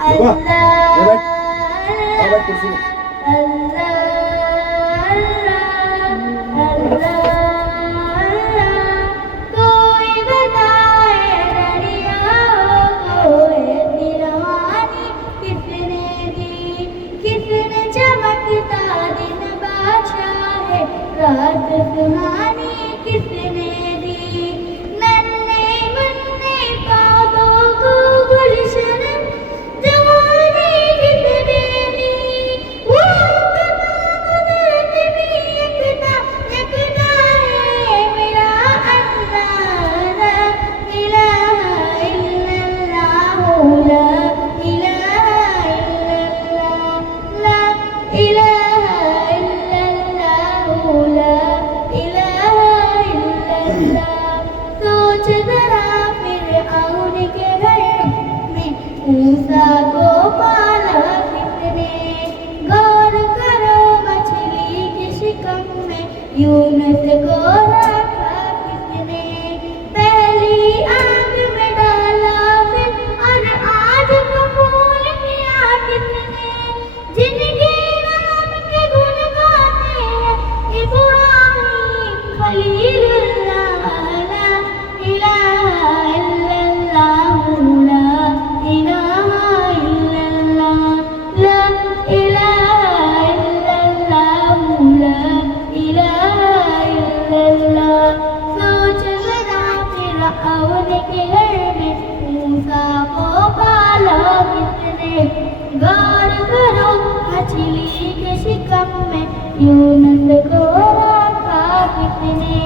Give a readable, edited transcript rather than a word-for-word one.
अल्लाह कोई बताए दरियाओं को ये दीवानी किसने दी, किसने चमकता दिन बादशाह है रात सुहानी किसने दी, नन्हे मुन्ने पौधों को गुलशन जवानी किसने दी, वो तमाम कुदरत भी यकता यकता है मेरा अल्लाह। ला इलाहा इल्लल्लाह ला इलाहा इल्लल्लाह ला इलाहा इल्लल्लाह ला इलाहा इल्लल्लाह। सोच जरा फिरऔन के घर में मूसा को पाला किसने, गौर करो मछली के शिकम में यूनुस को रखा किसने, पहली आग में डाला फिर और आज कबूल किया किसने, जिनके नाम के गुण गाते हैं इब्राहीम खलीलुल्लाह। ला इलाहा इल्लल्लाह ला इलाहा इल्लल्लाह ला इलाहा इल्लल्लाह ला इलाहा इल्लल्लाह। सोच जरा फिरऔन के घर में मूसा को पाला किसने, गौर करो मछली के शिकम में यूनुस को रखा किसने।